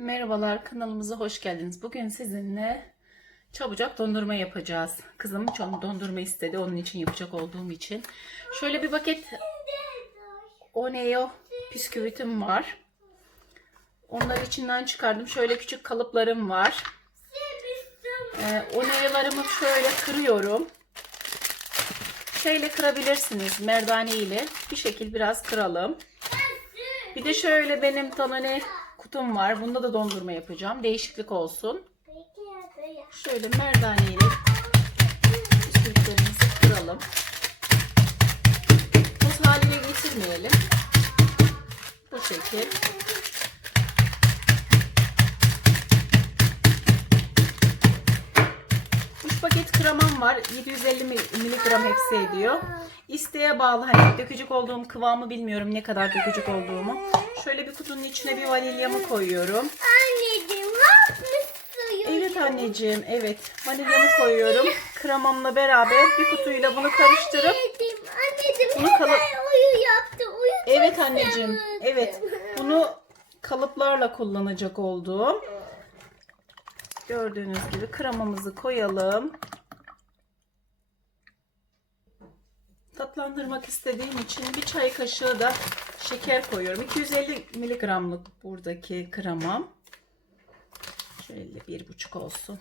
Merhabalar kanalımıza hoş geldiniz. Bugün sizinle çabucak dondurma yapacağız. Kızım çok dondurma istedi onun için yapacak olduğum için. Şöyle bir paket Oneo bisküvitim var. Onları içinden çıkardım. Şöyle küçük kalıplarım var. Ee, Oneo'larımı şöyle kırıyorum. Şeyle kırabilirsiniz merdane ile. Bir şekil biraz kıralım. Bir de şöyle benim tanone kutum var. Bunda da dondurma yapacağım. Değişiklik olsun. Şöyle merdane ile bisküvitlerimizi kıralım. Buz haline getirmeyelim. Bu şekil. Kremam var. 750 miligram hepsi ediyor. İsteğe bağlı. Hani dökücük olduğum kıvamı bilmiyorum ne kadar dökücük olduğumu. Şöyle bir kutunun içine bir vanilyamı koyuyorum. Anneciğim ne yapmışsın? Evet anneciğim evet vanilyamı koyuyorum. Kremamla beraber bir kutuyla bunu karıştırıp Anneciğim, anneciğim Bunu neden kalı- uyu yaptı? Uyu Evet anneciğim. Evet. Bunu kalıplarla kullanacak olduğum. Gördüğünüz gibi kremamızı koyalım. Tatlandırmak istediğim için bir çay kaşığı da şeker koyuyorum. 250 miligramlık buradaki kremam. Şöyle bir buçuk olsun.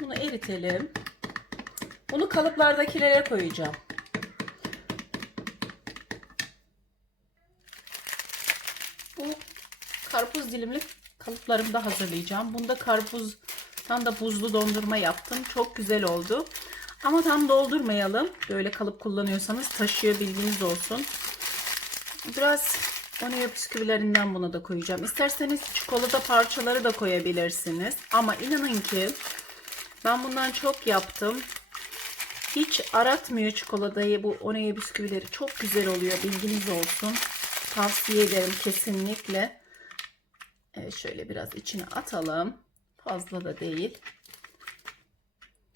Bunu eritelim. Bunu kalıplardakilere koyacağım. Bu karpuz dilimli kalıplarımı da hazırlayacağım. Bunda karpuzdan da buzlu dondurma yaptım. Çok güzel oldu. Ama tam doldurmayalım. Böyle kalıp kullanıyorsanız taşıyor bilginiz olsun. Biraz Oneo bisküvilerinden buna da koyacağım. İsterseniz çikolata parçaları da koyabilirsiniz. Ama inanın ki ben bundan çok yaptım. Hiç aratmıyor çikolatayı bu Oneo bisküvileri. Çok güzel oluyor bilginiz olsun. Tavsiye ederim kesinlikle. Evet, şöyle biraz içine atalım. Fazla da değil.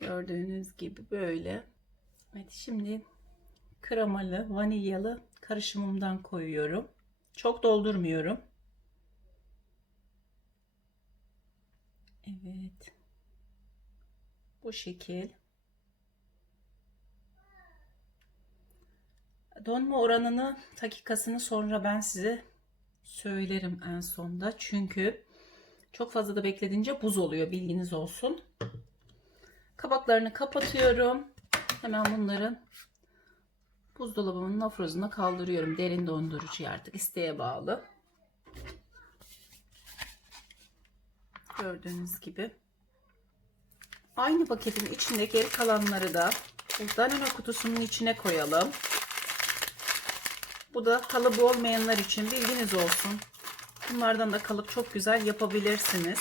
Gördüğünüz gibi böyle. Evet şimdi kremalı, vanilyalı karışımımdan koyuyorum. Çok doldurmuyorum. Evet. Bu şekil. Donma oranını dakikasını sonra ben size söylerim en sonda. Çünkü çok fazla da beklediğince buz oluyor bilginiz olsun. Kabaklarını kapatıyorum. Hemen bunları buzdolabımın nafrozuna kaldırıyorum. Derin dondurucu artık isteğe bağlı. Gördüğünüz gibi. Aynı paketin içinde geri kalanları da bu Danone kutusunun içine koyalım. Bu da kalıbı olmayanlar için bilginiz olsun. Bunlardan da kalıp çok güzel yapabilirsiniz.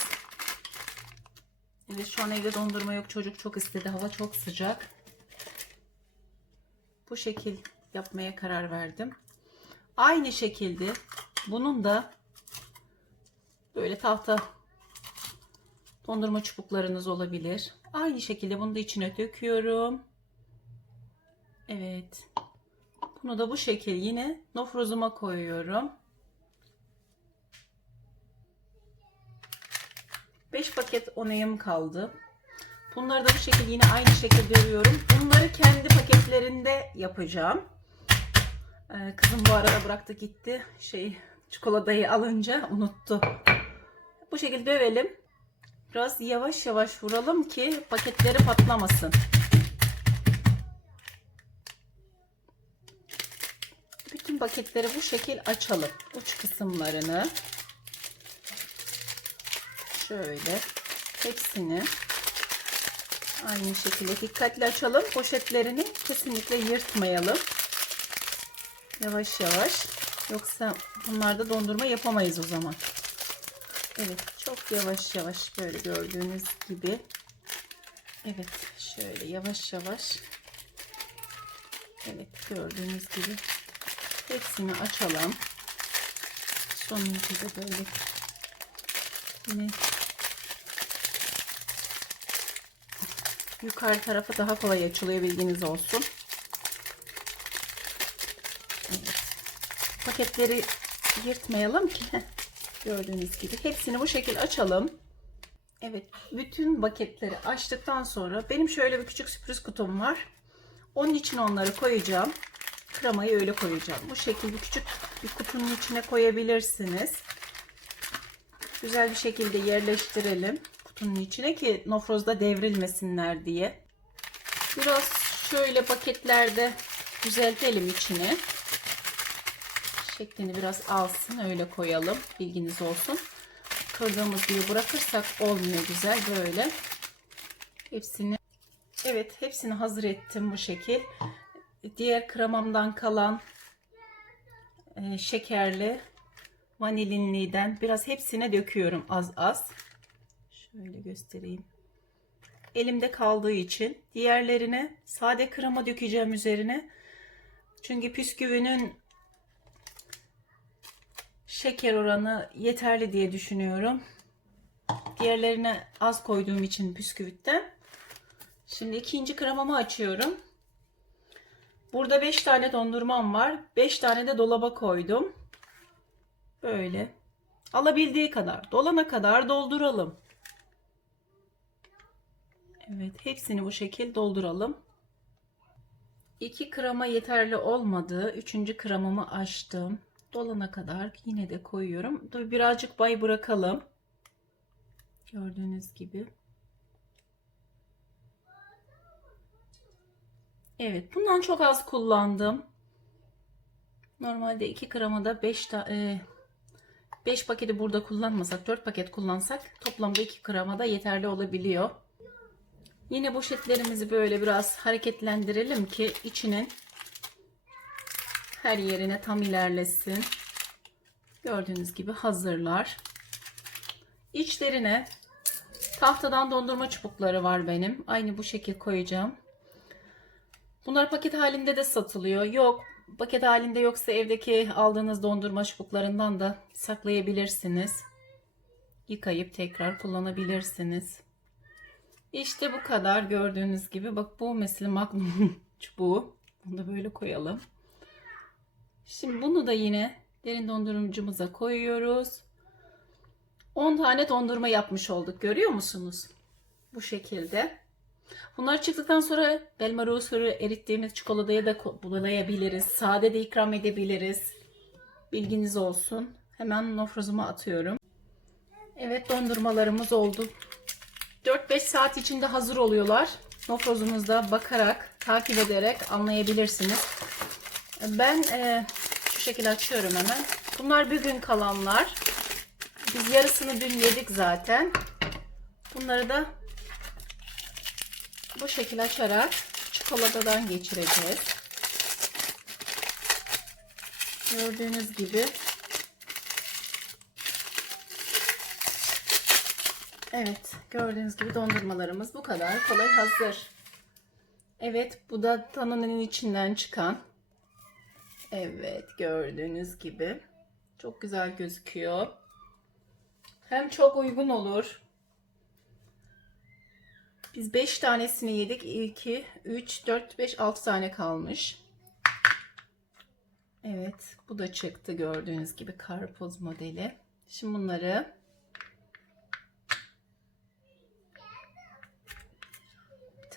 Evet şu an evde dondurma yok. Çocuk çok istedi. Hava çok sıcak. Bu şekil yapmaya karar verdim. Aynı şekilde bunun da böyle tahta dondurma çubuklarınız olabilir. Aynı şekilde bunu da içine döküyorum. Evet. Bunu da bu şekil yine nofrozuma koyuyorum. 5 paket onayım kaldı. Bunları da bu şekilde yine aynı şekilde örüyorum. Bunları kendi paketlerinde yapacağım. Ee, kızım bu arada bıraktı gitti. Şey çikolatayı alınca unuttu. Bu şekilde dövelim. Biraz yavaş yavaş vuralım ki paketleri patlamasın. Bütün paketleri bu şekil açalım. Uç kısımlarını. Şöyle hepsini aynı şekilde dikkatli açalım. Poşetlerini kesinlikle yırtmayalım. Yavaş yavaş. Yoksa bunlarda dondurma yapamayız o zaman. Evet çok yavaş yavaş böyle gördüğünüz gibi. Evet şöyle yavaş yavaş. Evet gördüğünüz gibi hepsini açalım. Sonuncu da böyle yine yukarı tarafı daha kolay açılıyor bilginiz olsun. Evet. Paketleri yırtmayalım ki. Gördüğünüz gibi. Hepsini bu şekilde açalım. Evet. Bütün paketleri açtıktan sonra benim şöyle bir küçük sürpriz kutum var. Onun için onları koyacağım. Kremayı öyle koyacağım. Bu şekilde küçük bir kutunun içine koyabilirsiniz. Güzel bir şekilde yerleştirelim kutunun içine ki nofrozda devrilmesinler diye. Biraz şöyle paketlerde düzeltelim içini. Şeklini biraz alsın öyle koyalım. Bilginiz olsun. Kırdığımız gibi bırakırsak olmuyor güzel böyle. Hepsini Evet hepsini hazır ettim bu şekil. Diğer kremamdan kalan e, şekerli vanilinliden biraz hepsine döküyorum az az. Şöyle göstereyim. Elimde kaldığı için diğerlerine sade krema dökeceğim üzerine. Çünkü püsküvünün şeker oranı yeterli diye düşünüyorum. Diğerlerine az koyduğum için püsküvitten. Şimdi ikinci kremamı açıyorum. Burada 5 tane dondurmam var. 5 tane de dolaba koydum. Böyle. Alabildiği kadar. Dolana kadar dolduralım. Evet. Hepsini bu şekil dolduralım. 2 krema yeterli olmadı. Üçüncü kremamı açtım. Dolana kadar yine de koyuyorum. Dur birazcık bay bırakalım. Gördüğünüz gibi. Evet, bundan çok az kullandım. Normalde 2 gramada 5 ta e, 5 paketi burada kullanmasak 4 paket kullansak toplamda 2 gramada yeterli olabiliyor. Yine poşetlerimizi böyle biraz hareketlendirelim ki içinin her yerine tam ilerlesin. Gördüğünüz gibi hazırlar. İçlerine tahtadan dondurma çubukları var benim. Aynı bu şekil koyacağım. Bunlar paket halinde de satılıyor. Yok paket halinde yoksa evdeki aldığınız dondurma çubuklarından da saklayabilirsiniz. Yıkayıp tekrar kullanabilirsiniz. İşte bu kadar gördüğünüz gibi. Bak bu mesela magnum çubuğu. Bunu da böyle koyalım. Şimdi bunu da yine derin dondurucumuza koyuyoruz. 10 tane dondurma yapmış olduk. Görüyor musunuz? Bu şekilde. Bunlar çıktıktan sonra Belmaro usulü erittiğimiz çikolataya da bulayabiliriz. Sade de ikram edebiliriz. Bilginiz olsun. Hemen nofrozuma atıyorum. Evet dondurmalarımız oldu. 4-5 saat içinde hazır oluyorlar. Nofrozumuzda bakarak, takip ederek anlayabilirsiniz. Ben e, şu şekilde açıyorum hemen. Bunlar bir gün kalanlar. Biz yarısını dün yedik zaten. Bunları da bu şekilde açarak çikolatadan geçireceğiz. Gördüğünüz gibi. Evet, gördüğünüz gibi dondurmalarımız bu kadar kolay hazır. Evet, bu da tanının içinden çıkan. Evet, gördüğünüz gibi. Çok güzel gözüküyor. Hem çok uygun olur. Biz 5 tanesini yedik. 2, 3, 4, 5, 6 tane kalmış. Evet. Bu da çıktı gördüğünüz gibi karpuz modeli. Şimdi bunları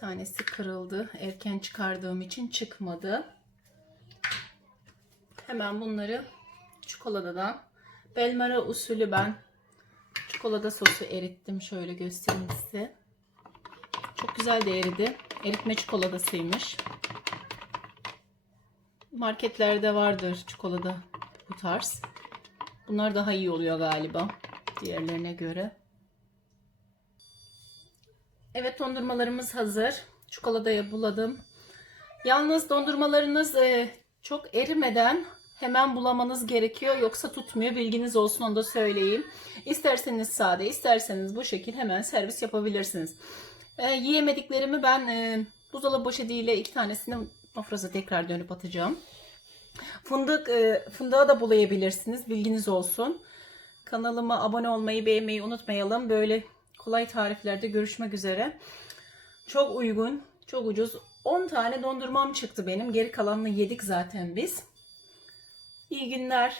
tanesi kırıldı. Erken çıkardığım için çıkmadı. Hemen bunları çikolatadan Belmara usulü ben çikolata sosu erittim. Şöyle göstereyim size. Çok güzel de eridi. Eritme çikolatasıymış. Marketlerde vardır çikolata bu tarz. Bunlar daha iyi oluyor galiba diğerlerine göre. Evet dondurmalarımız hazır. Çikolataya buladım. Yalnız dondurmalarınız e, çok erimeden hemen bulamanız gerekiyor. Yoksa tutmuyor. Bilginiz olsun onu da söyleyeyim. İsterseniz sade, isterseniz bu şekil hemen servis yapabilirsiniz. E, yiyemediklerimi ben e, buzdolabı poşetiyle iki tanesini mafraza tekrar dönüp atacağım. Fındık, e, fındığa da bulayabilirsiniz. Bilginiz olsun. Kanalıma abone olmayı, beğenmeyi unutmayalım. Böyle kolay tariflerde görüşmek üzere. Çok uygun, çok ucuz. 10 tane dondurmam çıktı benim. Geri kalanını yedik zaten biz. İyi günler.